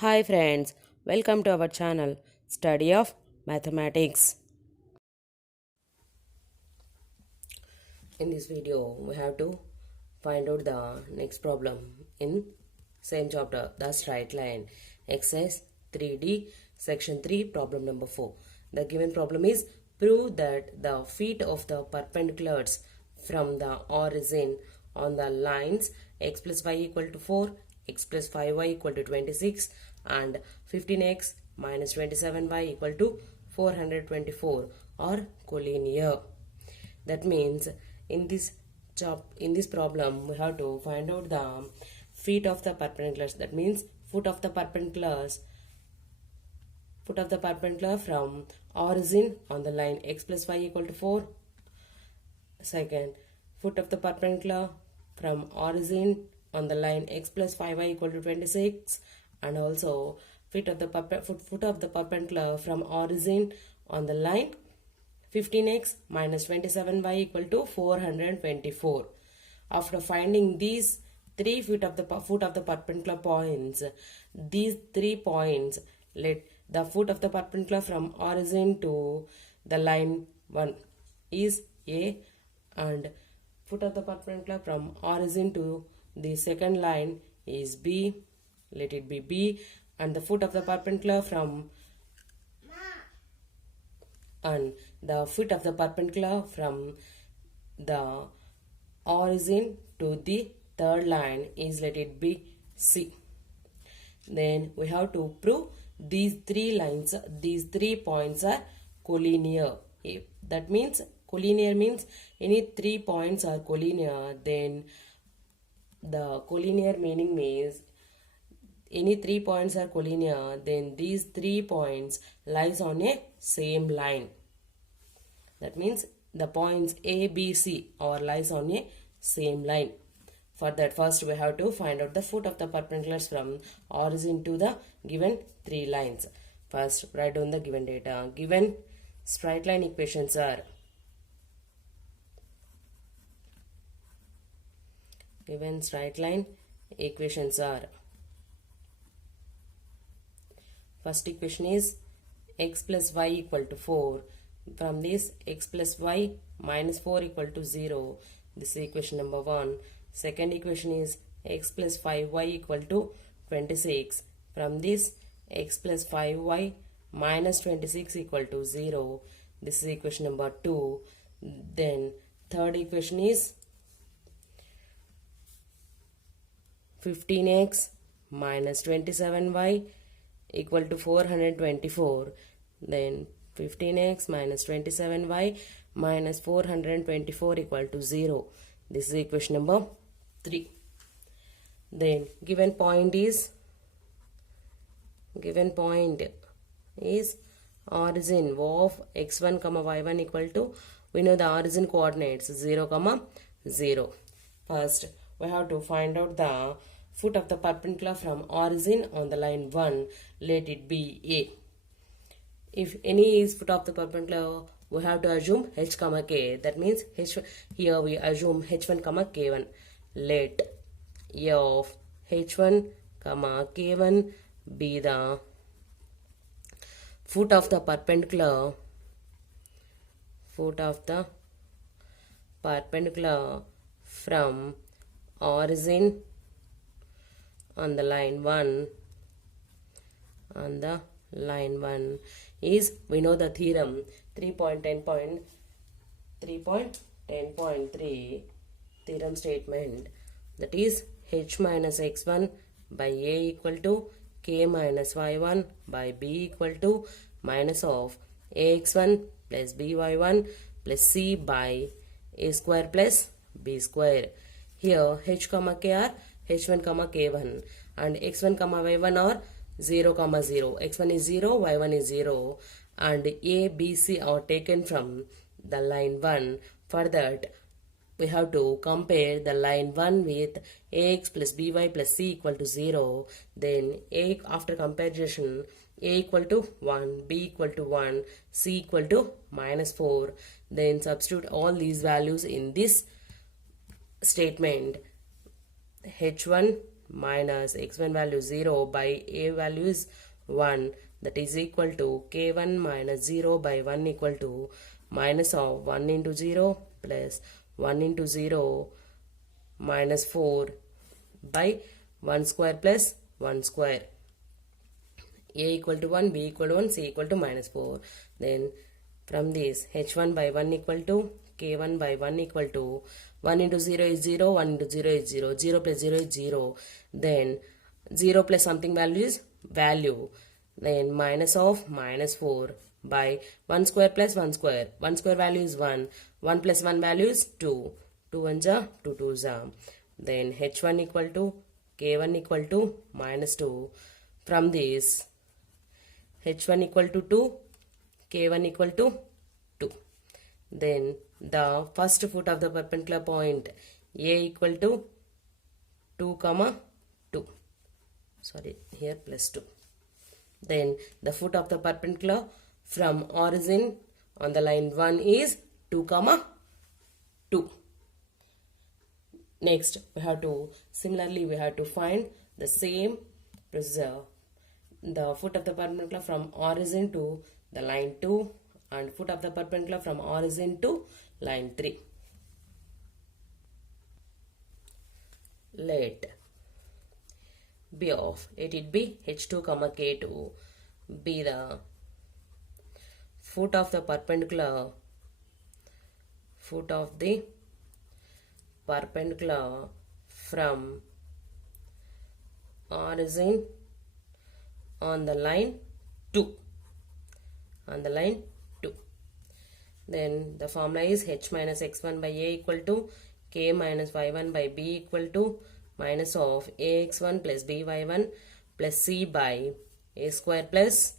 Hi friends, welcome to our channel Study of Mathematics. In this video, we have to find out the next problem in same chapter, the straight line. Exercise 3D, section 3, problem number 4. The given problem is prove that the feet of the perpendiculars from the origin on the lines x plus y equal to 4, x plus 5y equal to 26 and 15x minus 27y equal to 424 are collinear. That means in this problem we have to find out the feet of the perpendiculars. That means foot of the perpendicular from origin on the line x plus y equal to 4. Second, foot of the perpendicular from origin on the line x plus 5y equal to 26, and also foot of the perpendicular from origin on the line 15x minus 27y equal to 424. After finding these three foot of the perpendicular points, these 3 points, let the foot of the perpendicular from origin to the line 1 is A, and foot of the perpendicular from origin to the second line is B, let it be B, and the foot of the perpendicular from the origin to the third line is, let it be C. Then we have to prove these 3 points are collinear. That means collinear means any 3 points are collinear. Then the collinear meaning means any 3 points are collinear, then these 3 points lies on a same line. That means the points A, B, C are lies on a same line. For that, first we have to find out the foot of the perpendiculars from origin to the given 3 lines. First, write down the given data. Given straight line equations are first equation is x plus y equal to 4. From this, x plus y minus 4 equal to 0. This is equation number 1. Second equation is x plus 5y equal to 26. From this, x plus 5y minus 26 equal to 0. This is equation number 2. Then third equation is 15x minus 27y equal to 424. Then 15x minus 27y minus 424 equal to 0. This is equation number 3. Then given point is origin of x1 comma y1 equal to, we know the origin coordinates 0 comma 0. First we have to find out the foot of the perpendicular from origin on the line 1, let it be A. If any is foot of the perpendicular, we have to assume h comma k. That means here we assume h1 comma k1. Let A of h1 comma k1 be the foot of the perpendicular from origin on the line 1 is, we know the theorem 3.10.3 theorem statement, that is h minus x1 by a equal to k minus y1 by b equal to minus of ax1 plus by1 plus c by a square plus b square. Here h comma k are h1 comma k1 and x1 comma y1 are 0 comma 0. x1 is 0, y1 is 0, and a, b, c are taken from the line 1. For that, we have to compare the line 1 with ax plus by plus c equal to 0. Then after comparison, a equal to 1, b equal to 1, c equal to minus 4. Then substitute all these values in this statement. h1 minus x1 value 0 by a value is 1, that is equal to k1 minus 0 by 1 equal to minus of 1 into 0 plus 1 into 0 minus 4 by 1 square plus 1 square. A equal to 1, B equal to 1, C equal to minus 4. Then from this h1 by 1 equal to k1 by 1 equal to 1 into 0 is 0, 1 into 0 is 0, 0 plus 0 is 0. Then 0 plus something value is value. Then minus of minus 4 by 1 square plus 1 square. 1 square value is 1. 1 plus 1 value is 2. 2 1 ja, 2 2 ja. Then h1 equal to k1 equal to minus 2. From this h1 equal to 2, k1 equal to 2. Then the first foot of the perpendicular point A equal to 2 comma 2. Sorry, here plus 2. Then the foot of the perpendicular from origin on the line 1 is 2 comma 2. Next we have to find the same procedure. The foot of the perpendicular from origin to the line 2 and foot of the perpendicular from origin to line 3. Let B of it be h2 comma k2 be the foot of the perpendicular from origin on the line 2. Then the formula is h minus x1 by a equal to k minus y1 by b equal to minus of ax1 plus by1 plus c by a square plus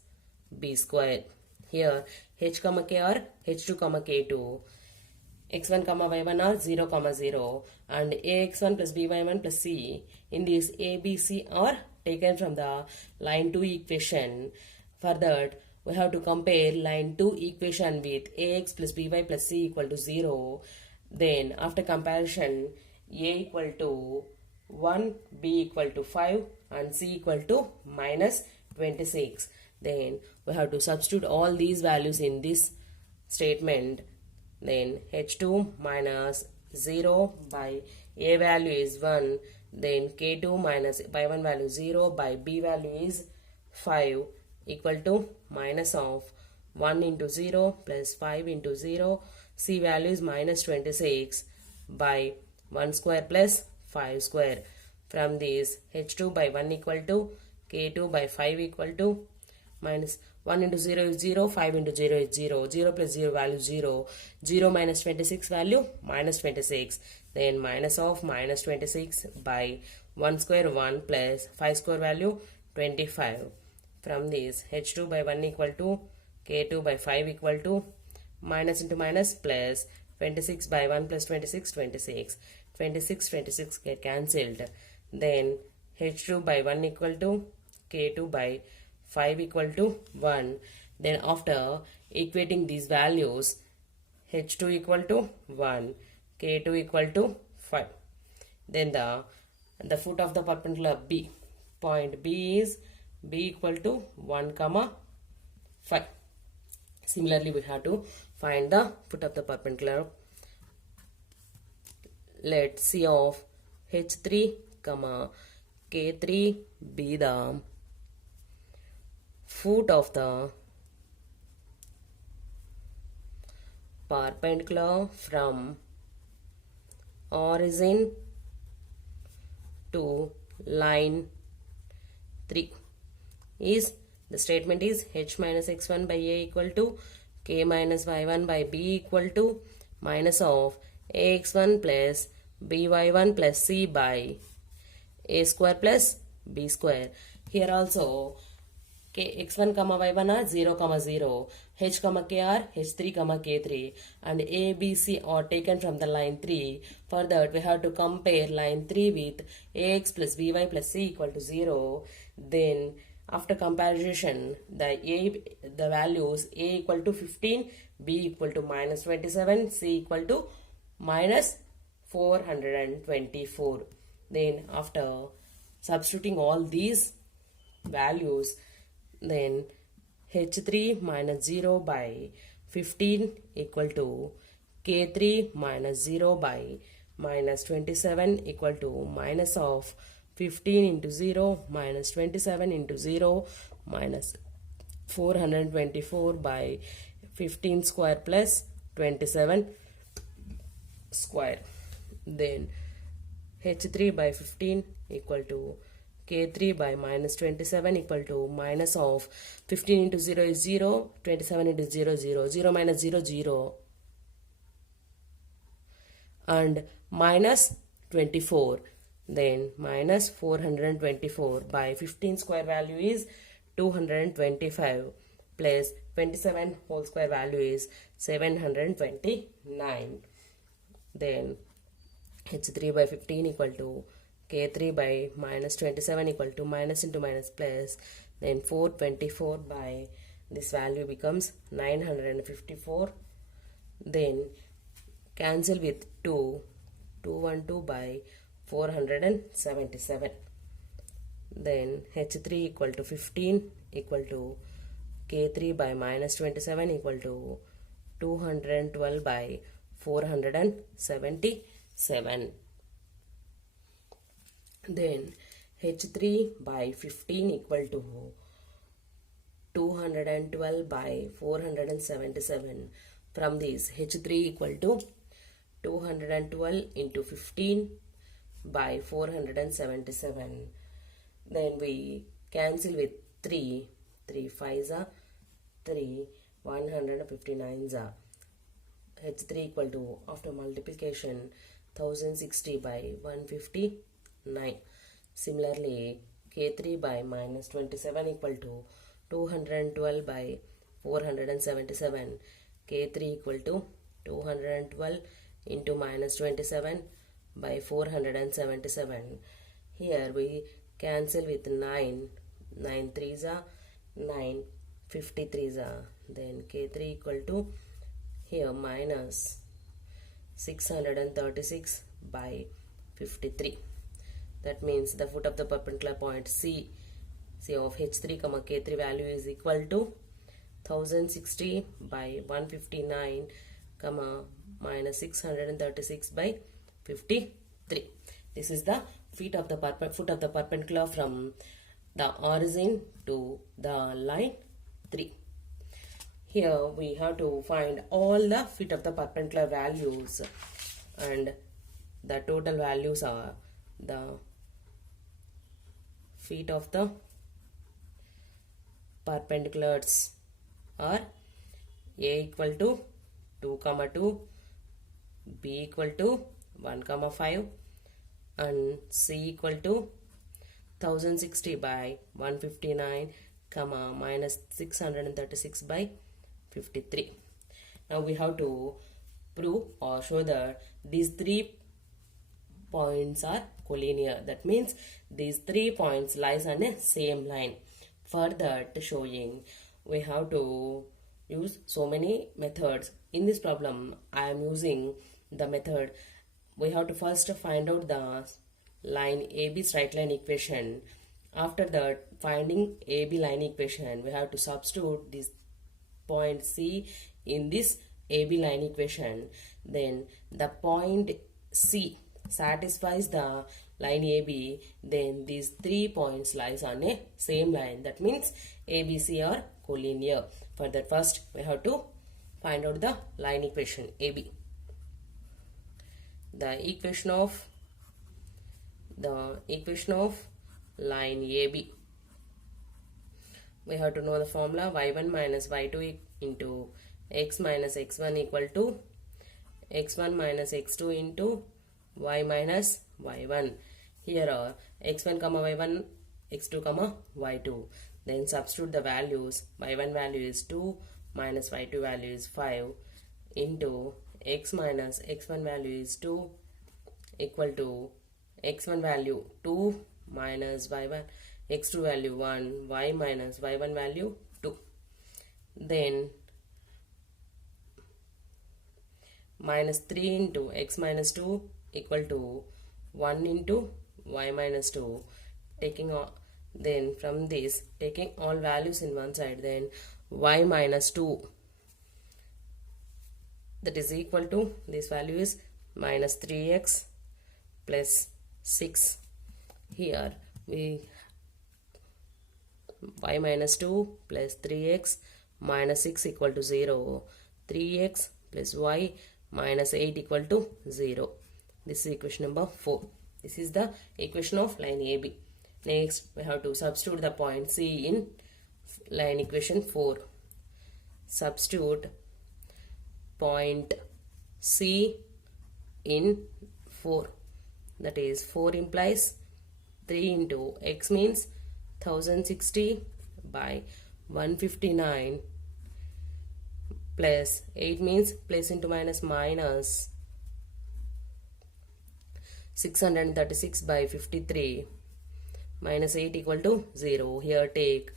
b square. Here h comma k are h2 comma k2, x1 comma y1 are 0 comma 0, and ax1 plus by1 plus c. In this a, b, c are taken from the line 2 equation. For that we have to compare line 2 equation with ax plus by plus c equal to 0. Then after comparison, a equal to 1, b equal to 5 and c equal to minus 26. Then we have to substitute all these values in this statement. Then h2 minus 0 by a value is 1. Then k2 minus by 1 value 0 by b value is 5 equal to minus of 1 into 0 plus 5 into 0. C value is minus 26 by 1 square plus 5 square. From this h2 by 1 equal to k2 by 5 equal to minus 1 into 0 is 0, 5 into 0 is 0, 0 plus 0 value 0, 0 minus 26 value minus 26, then minus of minus 26 by 1 square 1 plus 5 square value 25. From this h2 by 1 equal to k2 by 5 equal to minus into minus plus 26 by 1 plus 26, 26, 26, 26 get cancelled. Then h2 by 1 equal to k2 by 5 equal to 1. Then after equating these values, h2 equal to 1, k2 equal to 5. Then the foot of the perpendicular B, point B is B equal to 1 comma 5. Similarly, we have to find the foot of the perpendicular. Let C of h3 comma k3 be the foot of the perpendicular from origin to line 3. Is the statement is h minus x1 by a equal to k minus y1 by b equal to minus of ax1 plus by1 plus c by a square plus b square. Here also x1 comma y1 are 0 comma 0, h comma k are h3 comma k3, and a, b, c are taken from the line 3. For that we have to compare line 3 with ax plus by plus c equal to 0. Then after comparison, the values a equal to 15, b equal to minus 27, c equal to minus 424. Then after substituting all these values, then h3 minus 0 by 15 equal to k3 minus 0 by minus 27 equal to minus of 15 into 0 minus 27 into 0 minus 424 by 15 square plus 27 square. Then h3 by 15 equal to k3 by minus 27 equal to minus of 15 into 0 is 0, 27 into 0 0, 0 minus 0 0, and minus 24. Then minus 424 by 15 square value is 225 plus 27 whole square value is 729. Then h3 by 15 equal to k3 by minus 27 equal to minus into minus plus, then 424 by this value becomes 954. Then cancel with 212 by 477. Then h3 equal to 15 equal to k3 by minus 27 equal to 212 by 477. Then h3 by 15 equal to 212 by 477. From this, h3 equal to 212 into 15 by 477. Then we cancel with 3 5s are 3, 159s are. h3 equal to, after multiplication, 1060 by 159. Similarly, k3 by minus 27 equal to 212 by 477. k3 equal to 212 into minus 27 by 477. Here we cancel with 9 3s are 9, 53s are. Then k3 equal to, here minus 636 by 53. That means the foot of the perpendicular point C of h3 comma k3 value is equal to 1060 by 159 comma minus 636 by 53. This is the foot of the perpendicular from the origin to the line 3. Here we have to find all the feet of the perpendicular values, and the total values are the feet of the perpendiculars are A equal to 2, 2, B equal to 1, 5, and C equal to 1060 by 159 comma minus 636 by 53. Now we have to prove or show that these 3 points are collinear. That means these 3 points lies on a same line. For that showing, we have to use so many methods. In this problem, I am using the method. We have to first find out the line AB straight line equation. After that, finding AB line equation, we have to substitute this point C in this AB line equation. Then the point C satisfies the line AB, then these 3 points lies on a same line. That means ABC are collinear. For that, first we have to find out the line equation AB. The equation of line AB. We have to know the formula y1 minus y2 into x minus x1 equal to x1 minus x2 into y minus y1. Here are x1 comma y1, x2 comma y2. Then substitute the values. y1 value is 2 minus y2 value is 5 into x minus x1 value is 2 equal to x1 value 2 minus y1, x2 value 1, y minus y1 value 2. Then minus 3 into x minus 2 equal to 1 into y minus 2. taking all, then from this taking all values in one side, then y minus 2, that is equal to, this value is minus 3x plus 6. Here we y minus 2 plus 3x minus 6 equal to 0. 3x plus y minus 8 equal to 0. This is equation number 4. This is the equation of line AB. Next, we have to substitute the point C in line equation 4. Substitute point C in 4. That is 4 implies 3 into x means 1060 by 159 plus 8 means plus into minus minus 636 by 53 minus 8 equal to 0. Here take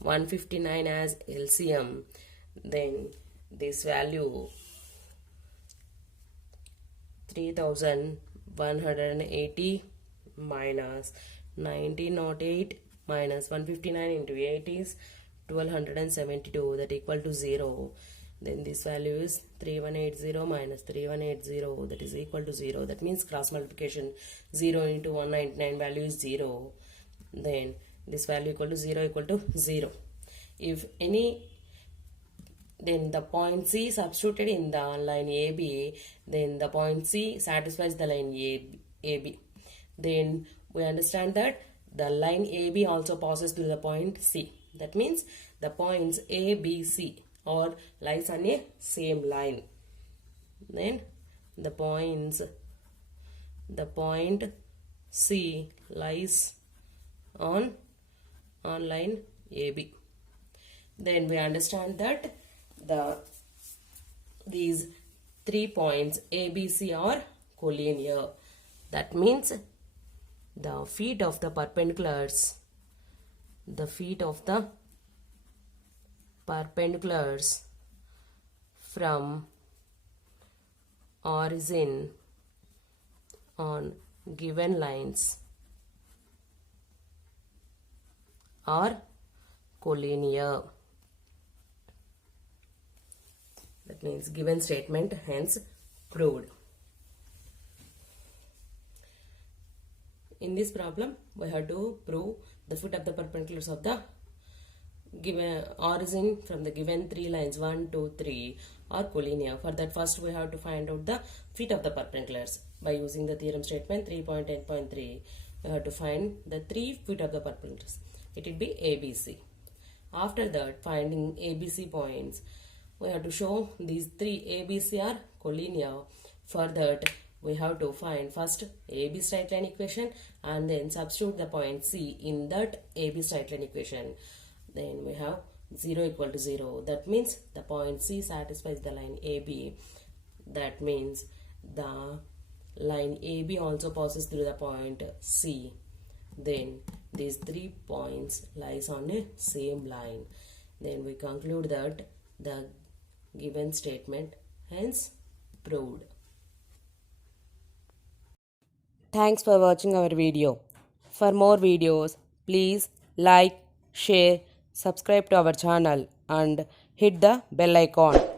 159 as LCM. Then this value 3180 minus 1908 minus 159 into 8 is 1272, that equal to 0. Then this value is 3180 minus 3180, that is equal to 0. That means cross multiplication 0 into 199 value is 0. Then this value equal to 0 equal to 0. If any, then the point C substituted in the line AB, then the point C satisfies the line AB. Then we understand that the line AB also passes through the point C. That means the points A, B, C or lies on a same line. Then the point C lies on line AB. Then we understand that these 3 points A, B, C are collinear. That means the feet of the perpendiculars from origin on given lines are collinear. That means given statement hence proved. In this problem, we have to prove the foot of the perpendiculars of the given origin from the given 3 lines 1, 2, 3 are collinear. For that, first we have to find out the feet of the perpendiculars by using the theorem statement 3.8.3. We have to find the 3 feet of the perpendiculars. It will be ABC. After that, finding ABC points, we have to show these 3 ABC are collinear. For that, we have to find first AB straight line equation and then substitute the point C in that AB straight line equation. Then we have 0 equal to 0. That means the point C satisfies the line AB. That means the line AB also passes through the point C. Then these 3 points lies on a same line. Then we conclude that the given statement hence proved. Thanks for watching our video. For more videos, please like, share, subscribe to our channel and hit the bell icon.